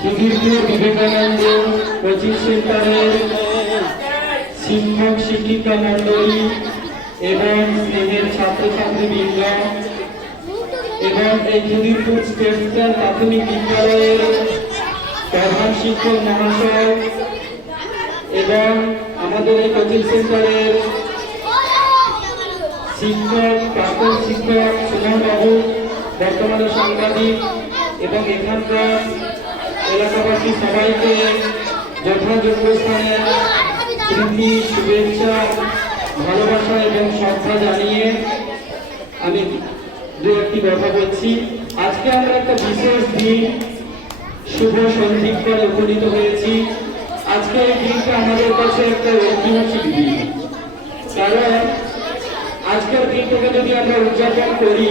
Khidirpur Vivekananda coaching সেন্টারের শিক্ষক শিক্ষিকা মণ্ডলী এবং স্নেহের ছাত্রছাত্রী বৃন্দ এবং এই খিদিরপুর স্টেশন প্রাথমিক বিদ্যালয়ের প্রধান শিক্ষক মহাশয় বর্তমানে সাংবাদিক এবং এখানকার এলাকাবাসী সবাইকে যথাযোগ্য স্থানে প্রীতি, শুভেচ্ছা, ভালোবাসা এবং শ্রদ্ধা জানিয়ে আমি দু একটি কথা বলছি। আজকে আমরা একটা বিশেষ দিন, শুভ সন্ধিক্ষণে উপনীত হয়েছি। আজকে এই দিনটা আমাদের কাছে একটা ঐতিহাসিক দিন। কারণ আজকের দিনটাকে যদি আমরা উদযাপন করি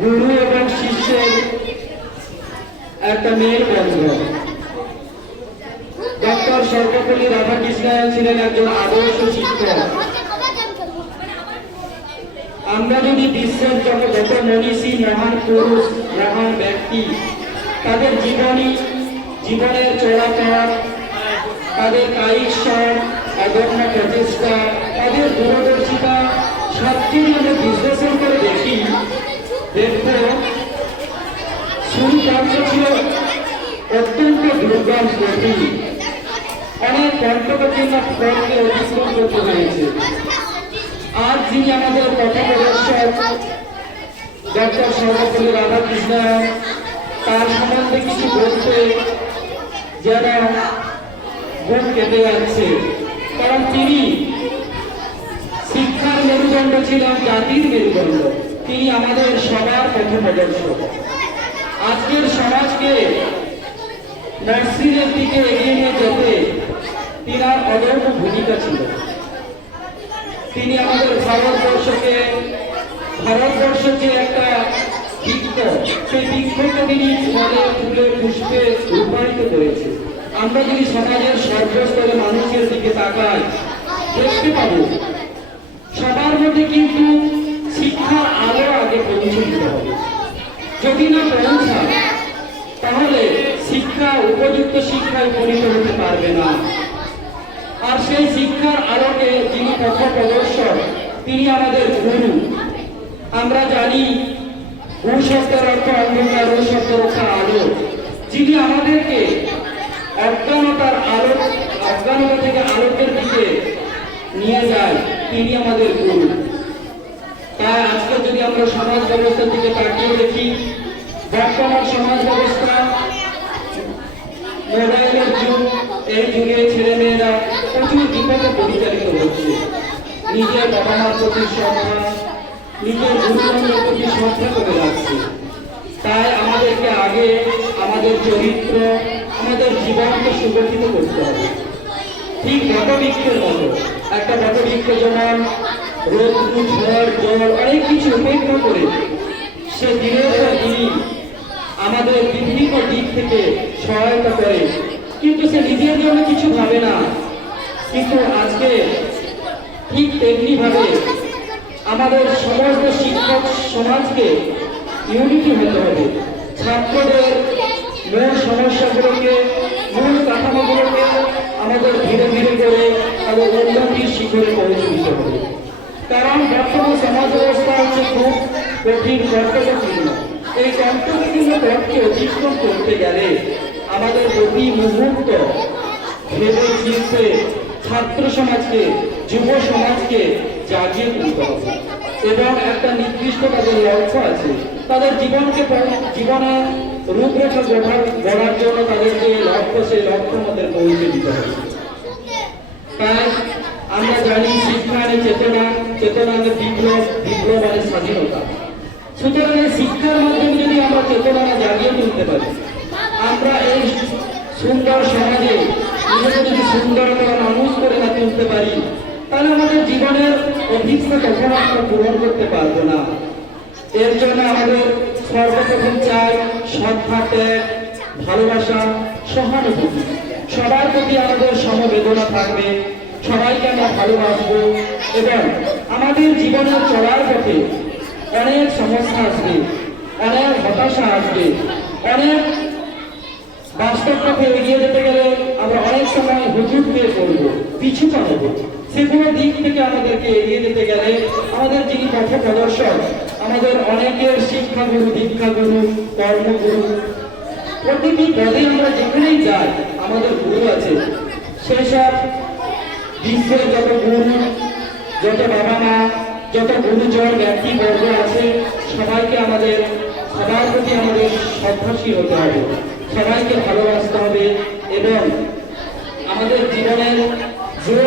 গুরু এবং শিষ্যের একটা মেয়ের বন্ধন ডক্টর সর্বপল্লী রাধাকৃষ্ণন ছিলেন একজন আদর্শ শিক্ষক। আমরা যদি বিশ্বের যত যত মনীষী, মহান পুরুষ, মহান ব্যক্তি, তাদের জীবনী, জীবনের চলাচল তাদের কায়িক শ্রম অদম্য প্রচেষ্টা, তাদের দূরদর্শিতা সবচেয়ে আমরা বিশ্লেষণ করে দেখি দেখব সুরিকান্ত ছিল অত্যন্ত দুর্গম কঠিন অনেক কণ্ঠকঠিন পথকে অতিক্রম করতে হয়েছে আজ যিনি আমাদের কথা প্রদর্শক ডক্টর সর্বপল্লী রাধাকৃষ্ণ তার সম্বন্ধে কিছু বলতে যেন বুক কেটে যাচ্ছে কারণ তিনি শিক্ষার মেরুদণ্ড ছিলেন জাতির মেরুদণ্ড। তিনি আমাদের সবার পথ প্রদর্শক আজকের সমাজকে মসজিদের দিকে এগিয়ে নিয়ে যেতে তিনার অদম্য ভূমিকা ছিল তিনি আমাদের ভারতবর্ষকে ভারতবর্ষ যে একটা বৃক্ষ, সেই বৃক্ষকে তিনি ফলে ফুলে পুষ্পে রূপায়িত করেছে। আমরা যদি সমাজের সর্বস্তরে মানুষের দিকে তাকাই, দেখতে পাবো, সবার মধ্যে কিন্তু শিক্ষার আলো আগে পৌঁছে দিতে হবে। যদি না পৌঁছায় তাহলে শিক্ষা, উপযুক্ত শিক্ষায় পরিণত হতে পারবে না। আর সেই শিক্ষার আলোকে যিনি পথ প্রদর্শক তিনি আমাদের গুরু। আমরা জানি গুরু শব্দের অর্থ অন্ধকার গুরু শব্দের অর্থ আলো। যিনি আমাদেরকে অজ্ঞানতার আলো অজ্ঞানতা থেকে আলোকের দিকে নিয়ে যায়, তিনি আমাদের গুরু। তাই আজকে যদি আমরা সমাজ ব্যবস্থার দিকে তাকিয়ে দেখি, বর্তমান সমাজ ব্যবস্থা, মোবাইলের যুগ, এই যুগে ছেলে মেয়েরা প্রচুর বিপদে পরিচালিত হচ্ছে। নিজের বাবা মার প্রতি সম্মান, নিজের গুরুজনের প্রতি শ্রদ্ধা করে যাচ্ছে তাই আমাদেরকে আগে আমাদের চরিত্র, আমাদের জীবনকে সুগঠিত করতে হবে। ঠিক বটবৃক্ষের মতো, একটা বটবৃক্ষ যেমন অনেক কিছু উপেক্ষা করে। সে দিনের পর দিন আমাদের বিভিন্ন দিক থেকে সহায়তা করে। কিন্তু সে নিজের জন্য কিছু ভাবে না। কিন্তু আজকে ঠিক তেমনি ভাবে আমাদের সমস্ত শিক্ষক সমাজকে ইউনিটি হতে হবে। ছাত্রদের মূল সমস্যাগুলোকে, মূল কাঠামোগুলোকে আমাদের ধীরে ধীরে করে তাদের উন্নতির শিখরে পৌঁছে দিতে হবে। কারণ বর্তমান সমাজ ব্যবস্থা হচ্ছে খুব কঠিন কর্তব্যপূর্ণ এই কর্তব্যপূর্ণ পথকে অতিক্রম করতে গেলে আমাদের প্রতি মুহূর্ত ভেবে চিনতে ছাত্র সমাজকে, যুব সমাজকে জাগিয়ে তুলতে হবে। এবং একটা নির্দিষ্ট তাদের লক্ষ্য আছে। তাদের জীবনকে জীবনে রূপরেখা গড়ার গড়ার জন্য তাদের যে লক্ষ্য, সেই লক্ষ্য আমাদের পৌঁছে দিতে হবে। তাই আমরা জানি শিক্ষা চেতনা চেতনা মানে বিপ্লব বিপ্লব মানে স্বাধীনতা। সুতরাং এই শিক্ষার মাধ্যমে যদি আমরা চেতনা জাগিয়ে তুলতে পারি, আমরা এই সুন্দর সমাজে যদি সুন্দরতর মানুষ করে না তুলতে পারি, তাহলে আমাদের জীবনের অভিজ্ঞতা কখনো আমরা পূরণ করতে পারব না। এর জন্য আমাদের সর্বপ্রথম চাই ত্যাগ ভালোবাসা, সহানুভূতি। সবার প্রতি আমাদের সমবেদনা থাকবে। সবাইকে আমরা ভালোবাসবো এবং আমাদের জীবনে চলার পথে অনেক সমস্যা আসবে, অনেক হতাশা আসবে, অনেক বাস্তব পথে এগিয়ে যেতে গেলে আমরা অনেক সময় হুজুর হয়ে পড়ব, পিছু হব সেগুলো দিক থেকে আমাদেরকে এগিয়ে যেতে গেলে আমাদের যিনি পথ প্রদর্শক আমাদের অনেকের শিক্ষাগুরু, দীক্ষাগুরু, কর্মগুরু, প্রতিটি পদে আমরা যেখানেই যাই, আমাদের গুরু আছে। সেসব বিশ্বের যত গুরু যত বাবা মা যত গুরুজন ব্যক্তিবর্গ আছে, সবাইকে আমাদের, সবার প্রতি আমাদের শ্রদ্ধাশীল হতে হবে। সবাইকে ভালোবাসতে হবে এবং আমাদের জীবনের যে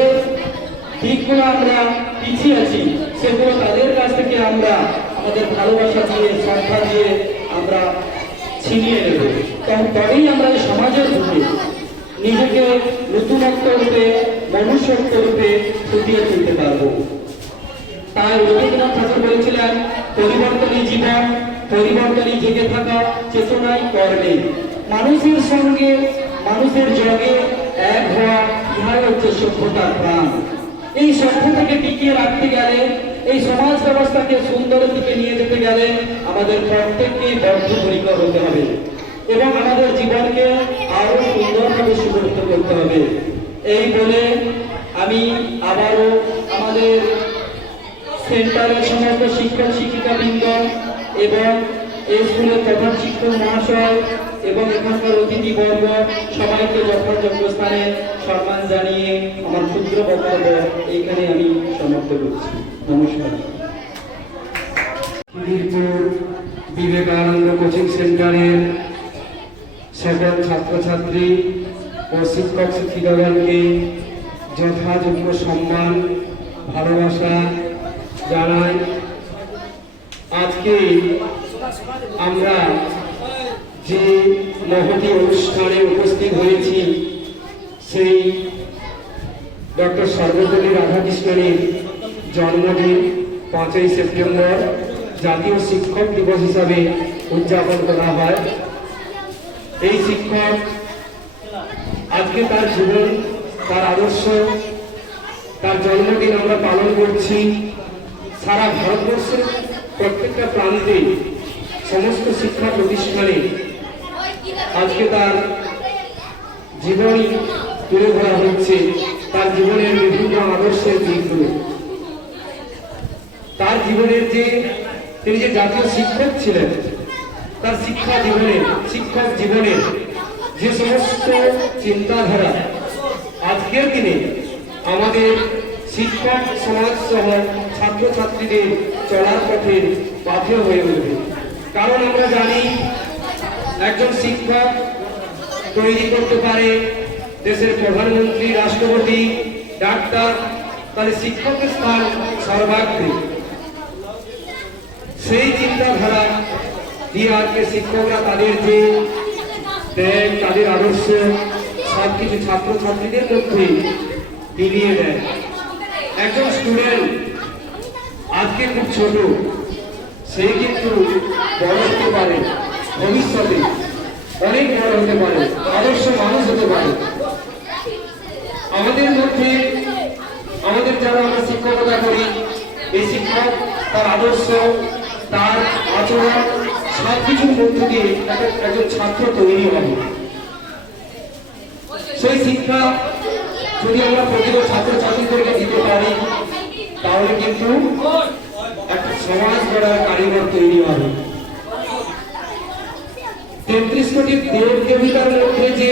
দিকগুলো আমরা পিছিয়ে আছি, সেগুলো তাদের কাছ থেকে আমরা আমাদের ভালোবাসা দিয়ে, শ্রদ্ধা দিয়ে আমরা ছিনিয়ে নেব। তবেই আমরা সমাজের রূপে নিজেকে নতুনত্ব রূপে মনুষ্যত্ব রূপে ফুটিয়ে তুলতে পারব। তাই রবীন্দ্রনাথ ঠাকুর বলেছিলেন, পরিবর্তনই জীবন, পরিবর্তনই জেগে থাকা চেতনাই কর্মে। মানুষের সঙ্গে, মানুষের জগে এক হওয়া ইহাই হচ্ছে সভ্যতার প্রাণ। এই সভ্যতাকে টিকিয়ে রাখতে গেলে, এই সমাজ ব্যবস্থাকে সুন্দরের দিকে নিয়ে যেতে গেলে আমাদের প্রত্যেককেই বদ্ধপরিকর হতে হবে। এবং আমাদের জীবনকে আরও সুন্দরভাবে সুগঠিত করতে হবে। এই বলে আমি আবারও আমাদের সেন্টারের সমস্ত শিক্ষক, শিক্ষিকাবৃন্দ এবং এই স্কুলের প্রধান শিক্ষক মহাশয় এবং এখানকার অতিথিবর্গ সবাইকে যথাযোগ্য স্থানে সম্মান জানিয়ে আমার ক্ষুদ্র বক্তব্য এইখানে আমি সমাপ্ত করছি। নমস্কার। বিবেকানন্দ কোচিং সেন্টারের সকল ছাত্রছাত্রী ও শিক্ষক শিক্ষিকাগণকে যথাযোগ্য সম্মান, ভালোবাসা জানাই। আজকে আমরা যে মহতি অনুষ্ঠানে উপস্থিত হয়েছি, সেই ডক্টর সর্বপল্লী রাধাকৃষ্ণনের জন্মদিন, পাঁচই সেপ্টেম্বর, জাতীয় শিক্ষক দিবস হিসাবে উদযাপন করা হয়। এই শিক্ষক আজকে তার জীবন, তার আদর্শ, তার জন্মদিন আমরা পালন করছি। সারা ভারতবর্ষের প্রত্যেকটা প্রান্তে সমস্ত শিক্ষা প্রতিষ্ঠানে আজকে তার জীবন তুলে ধরা হচ্ছে। তার জীবনের বিভিন্ন আদর্শের দিকগুলো তার জীবনের যে, তিনি যে জাতীয় শিক্ষক ছিলেন তার শিক্ষা জীবনে শিক্ষক জীবনে যে সমস্ত চিন্তাধারা আজকের দিনে আমাদের শিক্ষক সমাজ সহ ছাত্রছাত্রীদের চলার পথে বাধ্য হয়ে উঠবে। কারণ আমরা জানি, একজন শিক্ষক তৈরি করতে পারে দেশের প্রধানমন্ত্রী, রাষ্ট্রপতি, ডাক্তার তাহলে শিক্ষকের স্থান সর্বাগ্রে। সেই চিন্তাধারা আজকে শিক্ষকরা তাদের যে ত্যাগ, তাদের আদর্শ সব কিছু ছাত্রছাত্রীদের মধ্যে বিলিয়ে দেয়। একজন স্টুডেন্ট আজকে খুব ছোট, সে কিন্তু বড় হতে পারে, ভবিষ্যতে অনেক বড় হতে পারে, আদর্শ মানুষ হতে পারে। আমাদের মধ্যে, আমাদের যারা আমরা শিক্ষকতা করি, এই শিক্ষক তার আদর্শ, তার আচরণ সব মধ্য দিয়ে একজন ছাত্র তৈরি হবে সেই শিক্ষা যদি আমরা প্রতিটা ছাত্রছাত্রীদেরকে দিতে পারি, তাহলে কিন্তু একটা সমাজ গড়ার কারিগর তৈরি হবে। তেত্রিশ কোটি দেব দেবিতার মধ্যে যে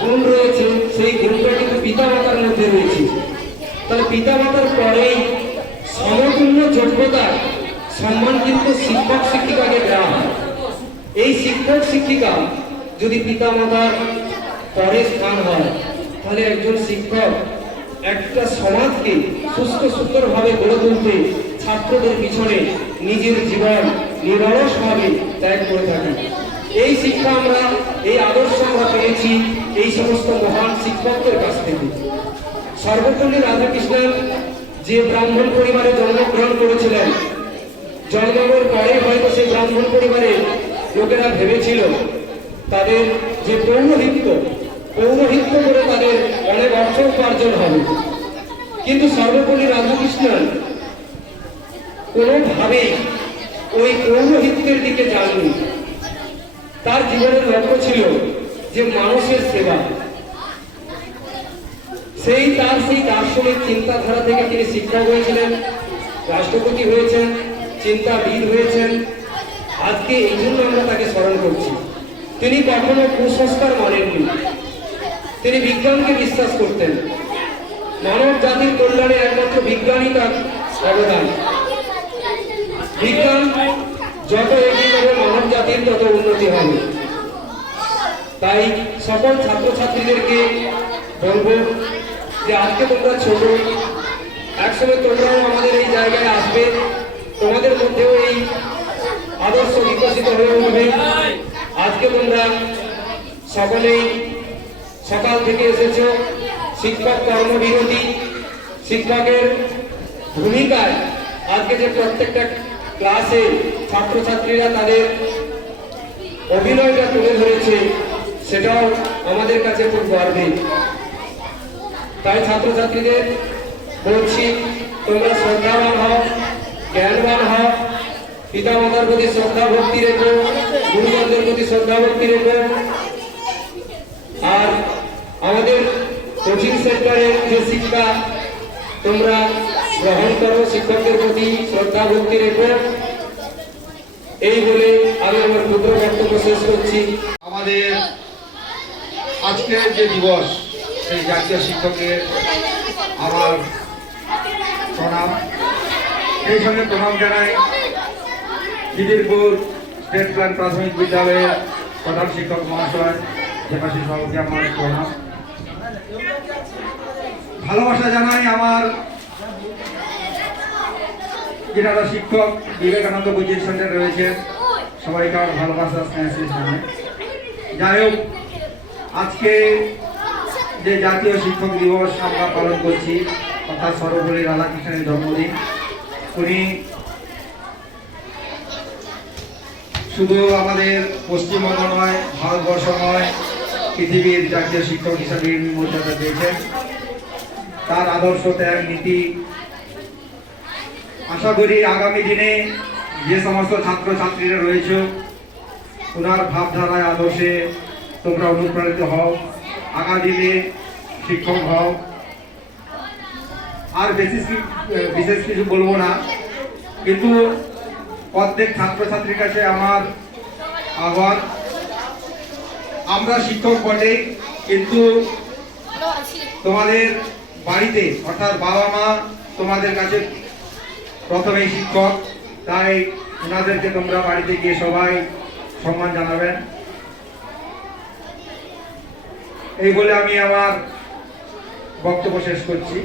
গুণ রয়েছে, সেই গুণটা কিন্তু পিতা মাতার মধ্যে রয়েছে। তাহলে পিতা মাতার পরেই সমতুল্য যোগ্যতা সম্মান কিন্তু শিক্ষক, শিক্ষিকাকে দেওয়া হয়। এই শিক্ষক, শিক্ষিকা যদি পিতা মাতার পরে স্থান হয়, তাহলে একজন শিক্ষক একটা সমাজকে সুস্থ সুন্দরভাবে গড়ে তুলতে ছাত্রদের পিছনে নিজের জীবন নিরলসভাবে ত্যাগ করে থাকে। এই শিক্ষা আমরা, এই আদর্শ আমরা পেয়েছি এই সমস্ত মহান শিক্ষকদের কাছ থেকে। সর্বপল্লী রাধাকৃষ্ণন যে ব্রাহ্মণ পরিবারে জন্মগ্রহণ করেছিলেন জন্মের পরে হয়তো সেই ব্রাহ্মণ পরিবারের লোকেরা ভেবেছিল, তাদের যে পৌরোহিত্য পৌরোহিত্য করে তাদের অনেক অর্থ উপার্জন হবে। কিন্তু সর্বপল্লী রাধাকৃষ্ণন কোনোভাবেই ওই পৌরোহিত্যের দিকে যাননি। তার জীবনের লক্ষ্য ছিল যে মানুষের সেবা। সেই তার সেই দার্শনিক চিন্তাধারা থেকে তিনি শিক্ষা হয়েছিলেন রাষ্ট্রপতি হয়েছেন চিন্তাবিদ হয়েছেন। আজকে এই জন্য আমরা তাকে স্মরণ করছি। তিনি কখনো কুসংস্কার মানেননি। তিনি বিজ্ঞানকে বিশ্বাস করতেন। মানব জাতির কল্যাণে একমাত্র বিজ্ঞানই তার অবদান। বিজ্ঞান যত এগিয়ে যাবে, মানব জাতির তত উন্নতি হবে। তাই সকল ছাত্রছাত্রীদেরকে বলব যে আজকে তোমরা ছোট। একসময় তোমরাও আমাদের এই জায়গায় আসবে তোমাদের মধ্যেও এই আদর্শ বিকশিত আজকে তোমরা সকলেই সকাল থেকে এসেছ। শিক্ষক কর্মবিরতি, শিক্ষকের ভূমিকায় আজকে যে প্রত্যেকটা ক্লাসে ছাত্রছাত্রীরা তাদের অভিনয়টা তুলে ধরেছে, সেটাও আমাদের কাছে খুব গর্বের। তাই ছাত্রছাত্রীদের বলছি, তোমরা শ্রদ্ধাবান হও, জ্ঞানবান হও। পিতা মাতার প্রতি শ্রদ্ধা, ভক্তি রেখো, গুরুজনদের প্রতি শ্রদ্ধা, ভক্তি রেখো। আর আমাদের কোচিং সেন্টারের যে শিক্ষা তোমরা গ্রহণ করো, শিক্ষকদের প্রতি শ্রদ্ধা, ভক্তি রেখো। এই বলে আমি আমার ক্ষুদ্র বক্তব্য শেষ করছি। আমাদের আজকের যে দিবস, সেই জাতীয় শিক্ষকের আমার প্রণাম। সেই সঙ্গে প্রণাম জানাই দিদিরপুর স্টেট প্ল্যান প্রাথমিক বিদ্যালয়ের প্রধান শিক্ষক মহাশয় দেবাশী সভাপতি আমার প্রণাম। ভালোবাসা জানাই আমার যেনারা শিক্ষক বিবেকানন্দ কোচিং সেন্টার রয়েছে। সবাইকে আমার ভালোবাসা স্নেহ জানাই যাই হোক, আজকে যে জাতীয় শিক্ষক দিবস আমরা পালন করছি অর্থাৎ সর্বপল্লী রাধাকৃষ্ণের জন্মদিন। উনি শুধু আমাদের পশ্চিমবঙ্গ নয়, ভারতবর্ষ নয়, পৃথিবীর জাতীয় শিক্ষক হিসাবে মর্যাদা পেয়েছেন। তার আদর্শ ত্যাগ নীতি। আশা করি আগামী দিনে যে সমস্ত ছাত্রছাত্রীরা রয়েছে ওনার ভাবধারায়, আদর্শে তোমরা অনুপ্রাণিত হও আগামী দিনে শিক্ষক হও। আর বেশি বিশেষ কিছু বলব না, কিন্তু প্রত্যেক ছাত্রছাত্রীর কাছে আমার আহ্বান। আমরা শিক্ষক বটে, কিন্তু তোমাদের বাড়িতে, অর্থাৎ বাবা মা তোমাদের কাছে প্রথমেই শিক্ষক, তাই ওনাদেরকে তোমরা বাড়িতে গিয়ে সবাই সম্মান জানাবেন। এই বলে আমি আমার বক্তব্য শেষ করছি।